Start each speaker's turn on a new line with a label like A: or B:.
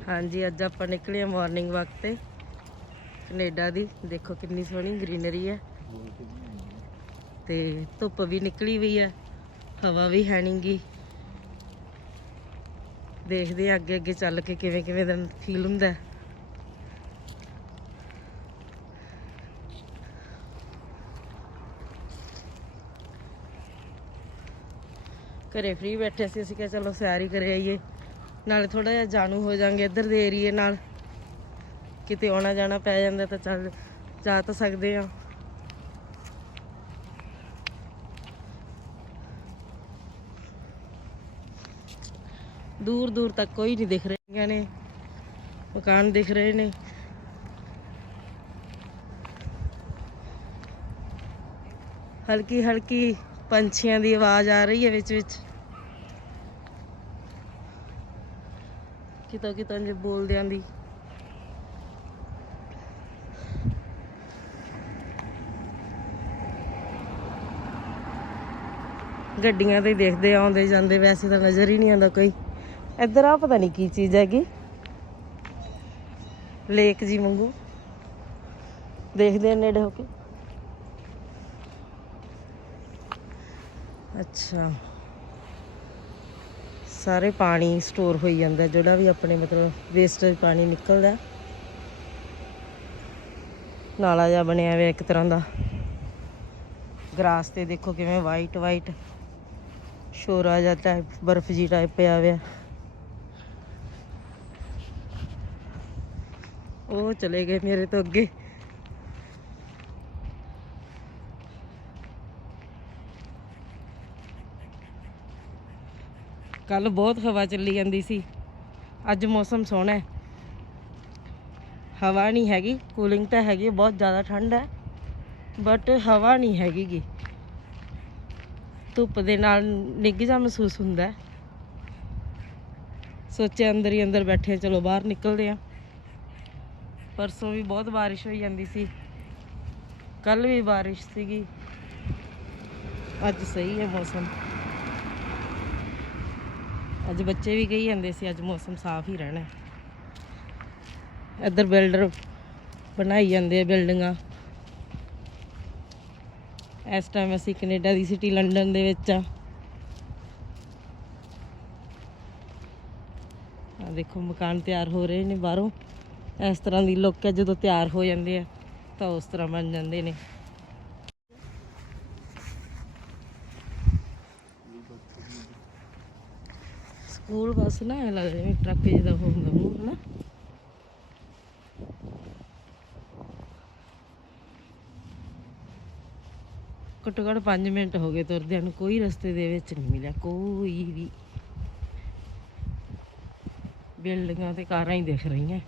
A: ਹਾਂਜੀ, ਅੱਜ ਆਪਾਂ ਨਿਕਲੇ ਆ ਮਾਰਨਿੰਗ ਵਾਕ ਤੇ। ਕੈਨੇਡਾ ਦੀ। ਦੇਖੋ ਕਿੰਨੀ ਸੋਹਣੀ ਗ੍ਰੀਨਰੀ ਹੈ। ਤੇ ਧੁੱਪ ਵੀ ਨਿਕਲੀ ਹੋਈ ਹੈ। ਹਵਾ ਵੀ ਹੈ ਨਹੀਂਗੀ ਦੇਖਦੇ ਆ ਅੱਗੇ ਅੱਗੇ ਚੱਲ ਕੇ ਕਿਵੇਂ ਕਿਵੇਂ ਦਾ ਫੀਲ ਹੁੰਦਾ ਘਰੇ ਫ੍ਰੀ ਬੈਠੇ ਸੀ, ਅਸੀਂ ਕਿਹਾ ਚਲੋ ਸੈਰ ਹੀ ਕਰੇ ਆਈਏ। ਨਾਲੇ ਥੋੜਾ ਜਿਹਾ ਜਾਣੂ ਹੋ ਜਾਾਂਗੇ ਇੱਧਰ ਦੇ ਏਰੀਏ ਨਾਲ। ਕਿਤੇ ਆਉਣਾ ਜਾਣਾ ਪੈ ਜਾਂਦਾ ਤਾਂ ਚੱਲ ਜਾ ਤਾਂ ਸਕਦੇ ਆ ਦੂਰ ਦੂਰ ਤੱਕ ਕੋਈ ਨਹੀਂ ਦਿਖ ਰਹੀਆਂ ਨੇ, ਮਕਾਨ ਦਿਖ ਰਹੇ ਨੇ। ਹਲਕੀ ਹਲਕੀ ਪੰਛੀਆਂ ਦੀ ਆਵਾਜ਼ ਆ ਰਹੀ ਹੈ ਵਿੱਚ ਵਿੱਚ। ਕਿਤਾ ਕਿਤੋਂ ਜੇ ਬੋਲਦਿਆਂ ਦੀ। ਗੱਡੀਆਂ ਤੇ ਦੇਖਦੇ ਆਉਂਦੇ ਜਾਂਦੇ, ਵੈਸੇ ਤਾਂ ਨਜ਼ਰ ਹੀ ਨਹੀਂ ਆਉਂਦਾ ਕੋਈ। ਇੱਧਰ ਆ, ਪਤਾ ਨਹੀਂ ਕੀ ਚੀਜ਼ ਹੈਗੀ। ਲੇਕ ਜੀ ਵਾਂਗੂ। ਦੇਖਦੇ ਆ ਨੇੜੇ ਹੋ ਕੇ। ਅੱਛਾ। ਸਾਰੇ ਪਾਣੀ ਸਟੋਰ ਹੋਈ ਜਾਂਦਾ, ਜਿਹੜਾ ਵੀ ਆਪਣੇ ਮਤਲਬ ਵੇਸਟੇਜ ਪਾਣੀ ਨਿਕਲਦਾ। ਨਾਲਾ ਜਿਹਾ ਬਣਿਆ ਹੋਇਆ ਇੱਕ ਤਰ੍ਹਾਂ ਦਾ। ਗਰਾਸ ਤੇ ਦੇਖੋ ਕਿਵੇਂ ਵਾਈਟ ਵਾਈਟ ਸ਼ੋਰਾ ਜਿਹਾ ਟਾਈਪ ਬਰਫ਼ ਜੀ ਟਾਈਪ ਪਿਆ ਹੋਇਆ। ਉਹ ਚਲੇ ਗਏ ਮੇਰੇ ਤੋਂ ਅੱਗੇ। ਕੱਲ ਬਹੁਤ ਹਵਾ ਚੱਲੀ ਜਾਂਦੀ ਸੀ। ਅੱਜ ਮੌਸਮ ਸੋਹਣਾ ਹੈ। ਹਵਾ ਨਹੀਂ ਹੈਗੀ ਕੂਲਿੰਗ ਤਾਂ ਹੈਗੀ ਬਹੁਤ ਜ਼ਿਆਦਾ ਠੰਡ ਹੈ। ਬਟ ਹਵਾ ਨਹੀਂ ਹੈਗੀ ਧੁੱਪ ਦੇ ਨਾਲ ਨਿੱਘ ਜਾ ਮਹਿਸੂਸ ਹੁੰਦਾ ਹੈ। ਸੋਚਿਆ ਅੰਦਰ ਹੀ ਅੰਦਰ ਬੈਠੇ ਚਲੋ ਬਾਹਰ ਨਿਕਲਦੇ ਆ ਪਰਸੋਂ ਵੀ ਬਹੁਤ ਬਾਰਿਸ਼ ਹੋਈ ਜਾਂਦੀ ਸੀ। ਕੱਲ ਵੀ ਬਾਰਿਸ਼ ਸੀਗੀ। ਅੱਜ ਸਹੀ ਹੈ ਮੌਸਮ। ਅੱਜ ਬੱਚੇ ਵੀ ਕਹੀ ਜਾਂਦੇ ਸੀ, ਅੱਜ ਮੌਸਮ ਸਾਫ਼ ਹੀ ਰਹਿਣਾ ਇੱਧਰ ਬਿਲਡਰ ਬਣਾਈ ਜਾਂਦੇ ਆ ਬਿਲਡਿੰਗਾਂ। ਇਸ ਟਾਈਮ ਅਸੀਂ ਕੈਨੇਡਾ ਦੀ ਸਿਟੀ ਲੰਡਨ ਦੇ ਵਿੱਚ ਆ। ਆ ਦੇਖੋ, ਮਕਾਨ ਤਿਆਰ ਹੋ ਰਹੇ ਨੇ ਬਾਹਰੋਂ। ਇਸ ਤਰ੍ਹਾਂ ਦੀ ਲੁੱਕ ਹੈ, ਜਦੋਂ ਤਿਆਰ ਹੋ ਜਾਂਦੇ ਆ, ਤਾਂ ਉਸ ਤਰ੍ਹਾਂ ਬਣ ਜਾਂਦੇ ਨੇ। ਸਕੂਲ ਬੱਸ ਨਾ, ਐਂ ਲੱਗਦਾ ਜਿਵੇਂ ਟਰੱਕ ਜਿਹਦਾ ਹੁੰਦਾ, ਮੂੰਹ ਹਨਾ। ਘੱਟੋ ਘੱਟ 5 ਮਿੰਟ ਹੋ ਗਏ ਤੁਰਦਿਆਂ ਨੂੰ, ਕੋਈ ਰਸਤੇ ਦੇ ਵਿੱਚ ਨਹੀਂ ਮਿਲਿਆ, ਕੋਈ ਵੀ। ਬਿਲਡਿੰਗਾਂ ਤੇ ਕਾਰਾਂ ਹੀ ਦਿਖ ਰਹੀਆਂ।